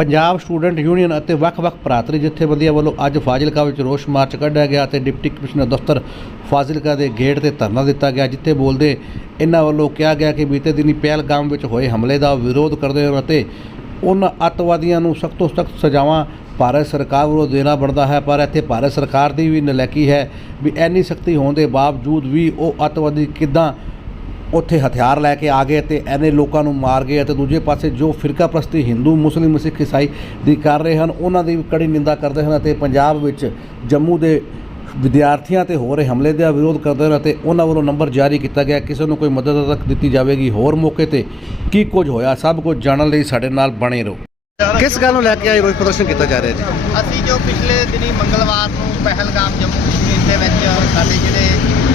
Punjab student union ਅਤੇ ਵੱਖ-ਵੱਖ ਭਰਾਤਰੀ ਜਥੇਬੰਦੀਆਂ ਵੱਲੋਂ ਅੱਜ ਫਾਜ਼ਿਲਕਾ ਵਿੱਚ ਰੋਸ ਮਾਰਚ ਕੱਢਿਆ ਗਿਆ ਤੇ ਡਿਪਟੀ ਕਮਿਸ਼ਨਰ ਦਫ਼ਤਰ ਫਾਜ਼ਿਲਕਾ ਦੇ ਗੇਟ ਤੇ ਧਰਨਾ ਦਿੱਤਾ ਗਿਆ, ਜਿੱਥੇ ਬੋਲਦੇ ਇਹਨਾਂ ਵੱਲੋਂ ਕਿਹਾ ਗਿਆ ਕਿ ਬੀਤੇ ਦਿਨੀ ਪਹਿਲਗਾਮ ਵਿੱਚ ਹੋਏ ਹਮਲੇ ਦਾ ਵਿਰੋਧ ਕਰਦੇ ਹਨ ਅਤੇ ਉਹਨਾਂ ਅੱਤਵਾਦੀਆਂ ਨੂੰ ਸਖਤ ਤੋਂ ਸਖਤ ਸਜ਼ਾਵਾਂ ਭਾਰਤ ਸਰਕਾਰ ਵੱਲੋਂ ਦੇਣਾ ਬਣਦਾ ਹੈ। ਪਰ ਇੱਥੇ ਭਾਰਤ ਸਰਕਾਰ ਦੀ ਵੀ ਨਲੈਕੀ ਹੈ ਵੀ ਇੰਨੀ ਸਖਤੀ ਹੋਣ ਦੇ ਬਾਵਜੂਦ ਵੀ ਉਹ ਅੱਤਵਾਦੀ ਕਿੱਦਾਂ ਉੱਥੇ ਹਥਿਆਰ ਲੈ ਕੇ ਆ ਗਏ ਤੇ ਐਨੇ ਲੋਕਾਂ ਨੂੰ ਮਾਰ ਗਏ ਅਤੇ ਦੂਜੇ ਪਾਸੇ ਜੋ ਫਿਰਕਾ ਪ੍ਰਸਤੀ ਹਿੰਦੂ ਮੁਸਲਿਮ ਸਿੱਖ ਈਸਾਈ ਦੀ ਕਰ ਰਹੇ ਹਨ ਉਹਨਾਂ ਦੀ ਵੀ ਕੜੀ ਨਿੰਦਾ ਕਰਦੇ ਹਨ ਅਤੇ ਪੰਜਾਬ ਵਿੱਚ ਜੰਮੂ ਦੇ ਵਿਦਿਆਰਥੀਆਂ ਤੇ ਹੋ ਰਹੇ ਹਮਲੇ ਦਾ ਵਿਰੋਧ ਕਰਦੇ ਹਨ ਅਤੇ ਉਹਨਾਂ ਵੱਲੋਂ ਨੰਬਰ ਜਾਰੀ ਕੀਤਾ ਗਿਆ। ਕਿਸੇ ਨੂੰ ਕੋਈ ਮਦਦ ਤੱਕ ਦਿੱਤੀ ਜਾਵੇਗੀ? ਹੋਰ ਮੌਕੇ ਤੇ ਕੀ ਕੁਝ ਹੋਇਆ? ਸਭ ਕੁਝ ਜਾਣਨ ਲਈ ਸਾਡੇ ਨਾਲ ਬਣੇ ਰਹੋ। ਕਿਸ ਗੱਲ ਨੂੰ ਲੈ ਕੇ ਅੱਜ ਰੋਸ ਪ੍ਰਦਰਸ਼ਨ ਕੀਤਾ ਜਾ ਰਿਹਾ ਜੀ? ਅਸੀਂ ਜੋ ਪਿਛਲੇ ਦਿਨੀ ਮੰਗਲਵਾਰ ਨੂੰ ਪਹਿਲਗਾਮ ਜੰਮੂ ਦੇ ਵਿੱਚ ਸਾਡੇ ਜਿਹੜੇ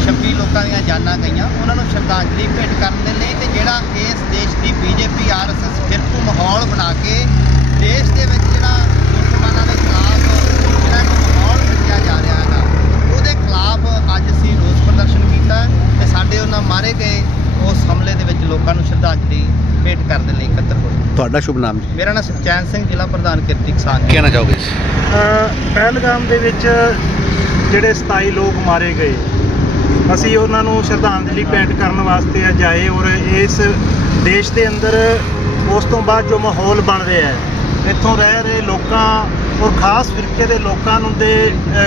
26 ਲੋਕਾਂ ਦੀਆਂ ਜਾਨਾਂ ਗਈਆਂ ਉਹਨਾਂ ਨੂੰ ਸ਼ਰਧਾਂਜਲੀ ਭੇਟ ਕਰਨ ਦੇ ਲਈ ਤੇ ਜਿਹੜਾ ਇਸ ਦੇਸ਼ ਦੀ ਬੀਜੇਪੀ ਆਰਐਸਐਸ ਫਿਰਕੂ ਮਾਹੌਲ ਬਣਾ ਕੇ ਦੇਸ਼ ਦੇ ਵਿੱਚ ਜਿਹੜਾ ਮੁਸਲਮਾਨਾਂ ਦੇ ਖਿਲਾਫ ਜਿਹੜਾ ਇੱਕ ਮਾਹੌਲ ਰਚਿਆ ਜਾ ਰਿਹਾ ਹੈਗਾ ਉਹਦੇ ਖਿਲਾਫ ਅੱਜ ਅਸੀਂ ਰੋਸ ਪ੍ਰਦਰਸ਼ਨ ਕੀਤਾ ਤੇ ਸਾਡੇ ਉਹਨਾਂ ਮਾਰੇ ਗਏ ਉਸ ਹਮਲੇ ਦੇ ਵਿੱਚ ਲੋਕਾਂ ਨੂੰ ਸ਼ਰਧਾਂਜਲੀ ਭੇਟ ਕਰਨ ਦੇ ਲਈ ਇਕੱਤਰ ਹੋਏ। ਤੁਹਾਡਾ ਸ਼ੁਭ ਨਾਮ ਜੀ? ਮੇਰਾ ਨਾਮ ਸੁਖਚੈਨ ਸਿੰਘ ਜ਼ਿਲ੍ਹਾ ਪ੍ਰਧਾਨ ਕਿਰਤੀ ਕਿਸਾਨ ਕਹਿਣਾ ਚਾਹੋਗੇ ਅ, ਪਹਿਲਗਾਮ ਦੇ ਵਿੱਚ ਜਿਹੜੇ 27 ਲੋਕ ਮਾਰੇ ਗਏ। ਅਸੀਂ ਉਹਨਾਂ ਨੂੰ ਸ਼ਰਧਾਂਜਲੀ ਭੇਂਟ ਕਰਨ ਵਾਸਤੇ ਅੱਜ ਆਏ ਔਰ ਇਸ ਦੇਸ਼ ਦੇ ਅੰਦਰ ਉਸ ਤੋਂ ਬਾਅਦ ਜੋ ਮਾਹੌਲ ਬਣ ਰਿਹਾ ਹੈ, ਇੱਥੋਂ ਰਹਿ ਰਹੇ ਲੋਕਾਂ ਔਰ ਖਾਸ ਫਿਰਕੇ ਦੇ ਲੋਕਾਂ ਨੂੰ ਦੇ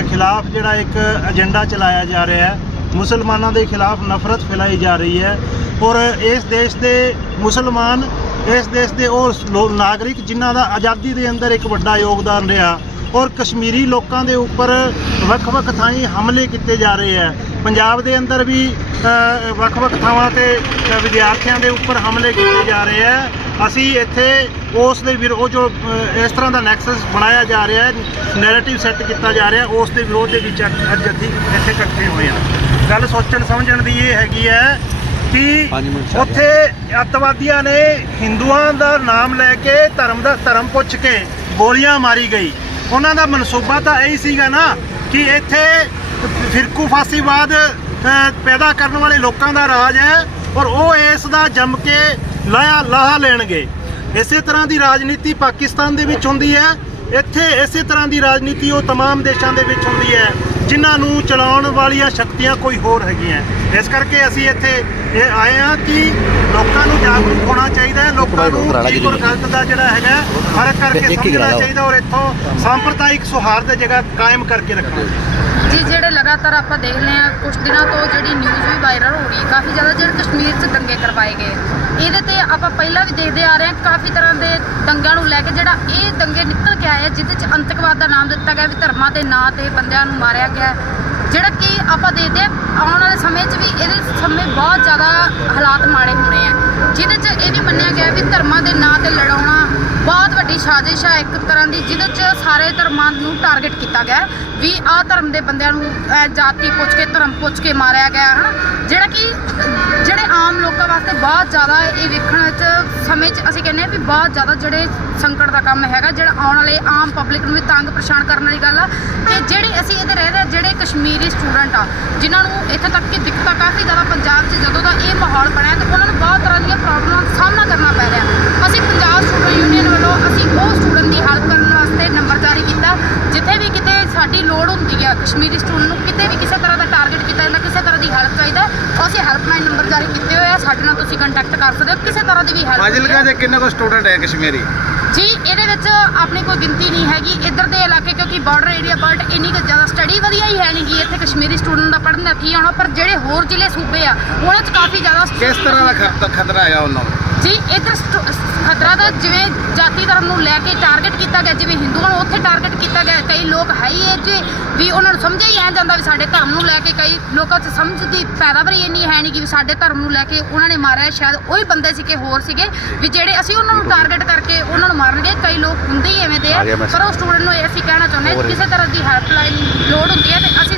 ਖਿਲਾਫ ਜਿਹੜਾ ਇੱਕ ਏਜੰਡਾ ਚਲਾਇਆ ਜਾ ਰਿਹਾ ਹੈ, ਮੁਸਲਮਾਨਾਂ ਦੇ ਖਿਲਾਫ ਨਫ਼ਰਤ ਫੈਲਾਈ ਜਾ ਰਹੀ ਹੈ ਔਰ ਇਸ ਦੇਸ਼ ਦੇ ਮੁਸਲਮਾਨ, ਇਸ ਦੇਸ਼ ਦੇ ਉਹ ਲੋ- ਨਾਗਰਿਕ ਜਿਨ੍ਹਾਂ ਦਾ ਆਜ਼ਾਦੀ ਦੇ ਅੰਦਰ ਇੱਕ ਵੱਡਾ ਯੋਗਦਾਨ ਰਿਹਾ ਔਰ ਕਸ਼ਮੀਰੀ ਲੋਕਾਂ ਦੇ ਉੱਪਰ ਵੱਖ-ਵੱਖ ਥਾਈਂ ਹਮਲੇ ਕੀਤੇ ਜਾ ਰਹੇ ਹੈ ਪੰਜਾਬ ਦੇ ਅੰਦਰ ਵੀ ਵੱਖ-ਵੱਖ ਥਾਵਾਂ ਤੇ ਵਿਦਿਆਰਥੀਆਂ ਦੇ ਉੱਪਰ ਹਮਲੇ ਕੀਤੇ ਜਾ ਰਹੇ ਹੈ ਅਸੀਂ ਇੱਥੇ ਉਸ ਦੇ ਵਿਰੋ ਉਹ ਜੋ ਇਸ ਤਰ੍ਹਾਂ ਦਾ ਨੈਕਸਸ ਬਣਾਇਆ ਜਾ ਰਿਹਾ ਹੈ ਨੈਰੇਟਿਵ ਸੈੱਟ ਕੀਤਾ ਜਾ ਰਿਹਾ ਉਸ ਦੇ ਵਿਰੋਧ ਦੇ ਵਿੱਚ ਅੱਜ ਅਸੀਂ ਇੱਥੇ ਇਕੱਠੇ ਹੋਏ ਹਾਂ। ਗੱਲ ਸੋਚਣ ਸਮਝਣ ਦੀ ਇਹ ਹੈਗੀ ਹੈ ਕਿ ਉੱਥੇ ਅੱਤਵਾਦੀਆਂ ਨੇ ਹਿੰਦੂਆਂ ਦਾ ਨਾਮ ਲੈ ਕੇ ਧਰਮ ਦਾ ਧਰਮ ਪੁੱਛ ਕੇ ਗੋਲੀਆਂ ਮਾਰੀ ਗਈ। ਉਹਨਾਂ ਦਾ ਮਨਸੂਬਾ ਤਾਂ ਇਹੀ ਸੀਗਾ ਨਾ ਕਿ ਇੱਥੇ ਫਿਰਕੂ ਫਾਸੀਵਾਦ ਅ, ਪੈਦਾ ਕਰਨ ਵਾਲੇ ਲੋਕਾਂ ਦਾ ਰਾਜ ਹੈ ਔਰ ਉਹ ਇਸ ਦਾ ਜੰਮ ਕੇ ਲਾਹਾ ਲਾਹਾ ਲੈਣਗੇ ਇਸੇ ਤਰ੍ਹਾਂ ਦੀ ਰਾਜਨੀਤੀ ਪਾਕਿਸਤਾਨ ਦੇ ਵਿੱਚ ਹੁੰਦੀ ਹੈ ਇੱਥੇ ਇਸੇ ਤਰ੍ਹਾਂ ਦੀ ਰਾਜਨੀਤੀ ਉਹ तमाम ਦੇਸ਼ਾਂ ਦੇ ਵਿੱਚ ਹੁੰਦੀ ਹੈ ਜਿਨ੍ਹਾਂ ਨੂੰ ਚਲਾਉਣ ਵਾਲੀਆਂ ਸ਼ਕਤੀਆਂ ਕੋਈ ਹੋਰ ਹੈਗੀਆਂ। ਇਸ ਕਰਕੇ ਅਸੀਂ ਇੱਥੇ ਇਹ ਆਏ ਹਾਂ ਕਿ ਲੋਕਾਂ ਨੂੰ ਜਾਗਰੂਕ ਹੋਣਾ ਚਾਹੀਦਾ ਹੈ। ਲੋਕਾਂ ਨੂੰ ਠੀਕ ਔਰ ਗਲਤ ਦਾ ਜਿਹੜਾ ਹੈਗਾ ਫ਼ਰਕ ਕਰਕੇ ਸਮਝਣਾ ਚਾਹੀਦਾ ਔਰ ਇੱਥੋਂ ਸਾਂਪਰਦਾਇਕ ਸੁਹਾਰਦ ਜਗ੍ਹਾ ਕਾਇਮ ਕਰਕੇ ਰੱਖਣਾ। ਜੀ ਜਿਹੜੇ ਲਗਾਤਾਰ ਆਪਾਂ ਦੇਖ ਰਹੇ ਹਾਂ ਕੁਝ ਦਿਨਾਂ ਤੋਂ ਜਿਹੜੀ ਨਿਊਜ਼ ਵੀ ਵਾਇਰਲ ਹੋ ਰਹੀ ਕਾਫੀ ਜ਼ਿਆਦਾ ਜਿਹੜੇ ਕਸ਼ਮੀਰ 'ਚ ਦੰਗੇ ਕਰਵਾਏ ਗਏ। ਇਹਦੇ ਤੇ ਆਪਾਂ ਪਹਿਲਾਂ ਵੀ ਦੇਖਦੇ ਆ ਰਹੇ ਹਾਂ ਕਾਫੀ ਤਰ੍ਹਾਂ ਦੇ ਦੰਗਿਆਂ ਨੂੰ ਲੈ ਕੇ ਜਿਹੜਾ ਇਹ ਦੰਗੇ ਨਿਕਲ ਕੇ ਆਏ ਜਿਹਦੇ 'ਚ ਅੰਤਕਵਾਦ ਦਾ ਨਾਮ ਦਿੱਤਾ ਗਿਆ ਵੀ ਧਰਮਾਂ ਦੇ ਨਾਂ ਤੇ ਬੰਦਿਆਂ ਨੂੰ ਮਾਰਿਆ ਗਿਆ ਜਿਹੜਾ ਕਿ ਆਪਾਂ ਦੇਖਦੇ ਹਾਂ, ਆਉਣ ਵਾਲੇ ਸਮੇਂ 'ਚ ਵੀ ਇਹਦੇ ਸਮੇਂ ਬਹੁਤ ਜ਼ਿਆਦਾ ਹਾਲਾਤ ਮਾੜੇ ਹੋਣੇ ਆ। ਜਿਹਦੇ 'ਚ ਇਹ ਨਹੀਂ ਮੰਨਿਆ ਗਿਆ ਵੀ ਧਰਮਾਂ ਦੇ ਨਾਂ ਤੇ ਲੜਾਉਣਾ ਬਹੁਤ ਵੱਡੀ ਸਾਜ਼ਿਸ਼ ਹੈ ਇੱਕ ਤਰ੍ਹਾਂ ਦੀ, ਜਿਹਦੇ 'ਚ ਸਾਰੇ ਧਰਮਾਂ ਨੂੰ ਟਾਰਗੇਟ ਕੀਤਾ ਗਿਆ ਵੀ ਆਹ ਧਰਮ ਦੇ ਬੰਦਿਆਂ ਨੂੰ ਇਹ ਜਾਤੀ ਪੁੱਛ ਕੇ, ਧਰਮ ਪੁੱਛ ਕੇ ਮਾਰਿਆ ਗਿਆ ਹੈ ਨਾ ਜਿਹੜਾ ਕਿ, ਜਿਹੜੇ ਆਮ ਲੋਕਾਂ ਵਾਸਤੇ ਬਹੁਤ ਜ਼ਿਆਦਾ ਇਹ ਵੇਖਣ ਸਮੇਂ 'ਚ ਅਸੀਂ ਕਹਿੰਦੇ ਹਾਂ ਵੀ ਬਹੁਤ ਜ਼ਿਆਦਾ ਜਿਹੜੇ ਸੰਕਟ ਦਾ ਕੰਮ ਹੈਗਾ, ਜਿਹੜਾ ਆਉਣ ਵਾਲੇ ਆਮ ਪਬਲਿਕ ਨੂੰ ਵੀ ਤੰਗ ਪਰੇਸ਼ਾਨ ਕਰਨ ਵਾਲੀ ਗੱਲ ਆ। ਕਿ ਜਿਹੜੇ ਅਸੀਂ ਇਹਦੇ ਰਹਿ ਰਹੇ ਜਿਹੜੇ ਕਸ਼ਮੀਰੀ ਸਟੂਡੈਂਟ ਆ, ਜਿਨ੍ਹਾਂ ਨੂੰ ਇੱਥੇ ਤੱਕ ਕਿ ਦਿੱਕਤਾਂ ਕਾਫੀ ਜ਼ਿਆਦਾ ਪੰਜਾਬ 'ਚ ਜਦੋਂ ਦਾ ਇਹ ਮਾਹੌਲ ਬਣਿਆ, ਤੇ ਉਹਨਾਂ ਨੂੰ ਬਹੁਤ ਤਰ੍ਹਾਂ ਦੀਆਂ ਪ੍ਰੋਬਲਮਾਂ ਦਾ ਸਾਹਮਣਾ ਕਰਨਾ ਪੈ ਰਿਹਾ। ਅਸੀਂ ਪੰਜਾਬ ਸਟੂਡੈਂਟ ਯੂਨੀਅਨ ਵੱਲੋਂ ਅਸੀਂ ਉਹ ਸਟੂਡੈਂਟ ਦੀ ਹੈਲਪ ਕਰਨ ਵਾਸਤੇ ਨੰਬਰ ਜਾਰੀ ਕੀਤਾ ਜਿੱਥੇ ਵੀ ਕਿਤੇ ਸਾਡੀ ਲੋੜ ਹੁੰਦੀ ਆ ਕਸ਼ਮੀਰੀ ਸਟੂਡੈਂਟ ਨੂੰ ਕਿਤੇ ਵੀ ਕਿਸੇ ਤਰ੍ਹਾਂ ਦਾ ਟਾਰਗੇਟ ਕੀਤਾ ਜਾਂਦਾ ਕਿਸੇ ਤਰ੍ਹਾਂ ਦੀ ਹੈਲਪ ਚਾਹੀਦਾ ਉਹ ਅਸੀਂ ਹੈਲਪਲਾਈਨ ਨੰਬਰ ਜਾਰੀ ਕੀਤੇ ਹੋਏ ਆ ਸਾਡੇ ਨਾਲ ਤੁਸੀਂ ਕੰਟੈਕਟ ਕਰ ਸਕਦੇ ਹੋ ਕਿਸੇ ਤਰ੍ਹਾਂ ਦੀ ਵੀ ਹੈਲਪ ਫਾਜ਼ਿਲਕਾ ਦੇ ਕਿੰਨੇ ਕੋ ਸਟੂਡੈਂਟ ਹੈ ਕਸ਼ਮੀਰੀ? ਜੀ ਇਹਦੇ ਵਿੱਚ ਆਪਣੀ ਕੋਈ ਗਿਣਤੀ ਨਹੀਂ ਹੈਗੀ ਇੱਧਰ ਦੇ ਇਲਾਕੇ ਕਿਉਂਕਿ ਬਾਰਡਰ ਏਰੀਆ ਬਟ ਇੰਨੀ ਕੁ ਜ਼ਿਆਦਾ ਸਟੱਡੀ ਵਧੀਆ ਹੀ ਹੈ ਨਹੀਂ ਗੀ ਇੱਥੇ ਕਸ਼ਮੀਰੀ ਸਟੂਡੈਂਟ ਦਾ ਪੜ੍ਹਨ ਦਾ ਕੀ ਆਉਣਾ ਪਰ ਜਿਹੜੇ ਹੋਰ ਜ਼ਿਲ੍ਹੇ ਸੂਬੇ ਆ ਉਹਨਾਂ 'ਚ ਕਾਫੀ ਜ਼ਿਆਦਾ ਕਿਸ ਤਰ੍ਹਾਂ ਦਾ ਖਤ- ਖਤਰਾ ਹੈਗਾ ਉਹਨਾਂ ਨੂੰ? ਜੀ ਇੱਧਰ ਖਤਰਾ ਦਾ ਜਿਵੇਂ ਜਾਤੀ ਧਰਮ ਨੂੰ ਲੈ ਕੇ ਟਾਰਗੇਟ ਕੀਤਾ ਗਿਆ ਜਿਵੇਂ ਹਿੰਦੂਆਂ ਨੂੰ ਉੱਥੇ ਟਾਰਗੇਟ ਕੀਤਾ ਗਿਆ ਕਈ ਲੋਕ ਹੈ ਹੀ ਇਹ ਜੀ ਵੀ ਉਹਨਾਂ ਨੂੰ ਸਮਝਿਆ ਹੀ ਐ ਜਾਂਦਾ ਵੀ ਸਾਡੇ ਧਰਮ ਨੂੰ ਲੈ ਕੇ ਕਈ ਲੋਕਾਂ 'ਚ ਸਮਝ ਦੀ ਪੈਦਾਵਾਰੀ ਇੰਨੀ ਹੈ ਨਹੀਂ ਕਿ ਵੀ ਸਾਡੇ ਧਰਮ ਨੂੰ ਲੈ ਕੇ ਉਹਨਾਂ ਨੇ ਮਾਰਿਆ ਸ਼ਾਇਦ ਉਹੀ ਬੰਦੇ ਸੀ ਕਿ ਹੋਰ ਸੀਗੇ ਵੀ ਜਿਹੜੇ ਅਸੀਂ ਉਹਨਾਂ ਨੂੰ ਟਾਰਗੇਟ ਕਰਕੇ ਉਹਨਾਂ ਨੂੰ ਮਾਰਨਗੇ ਕਈ ਲੋਕ ਹੁੰਦੇ ਹੀ ਐਵੇਂ ਦੇ ਆ ਆ। ਪਰ ਉਹ ਸਟੂਡੈਂਟ ਨੂੰ ਇਹ ਅਸੀਂ ਕਹਿਣਾ ਚਾਹੁੰਦੇ ਕਿਸੇ ਤਰ੍ਹਾਂ ਦੀ ਹੈਲਪਲਾਈਨ ਲੋੜ ਹੁੰਦੀ ਹੈ ਤੇ ਅਸੀਂ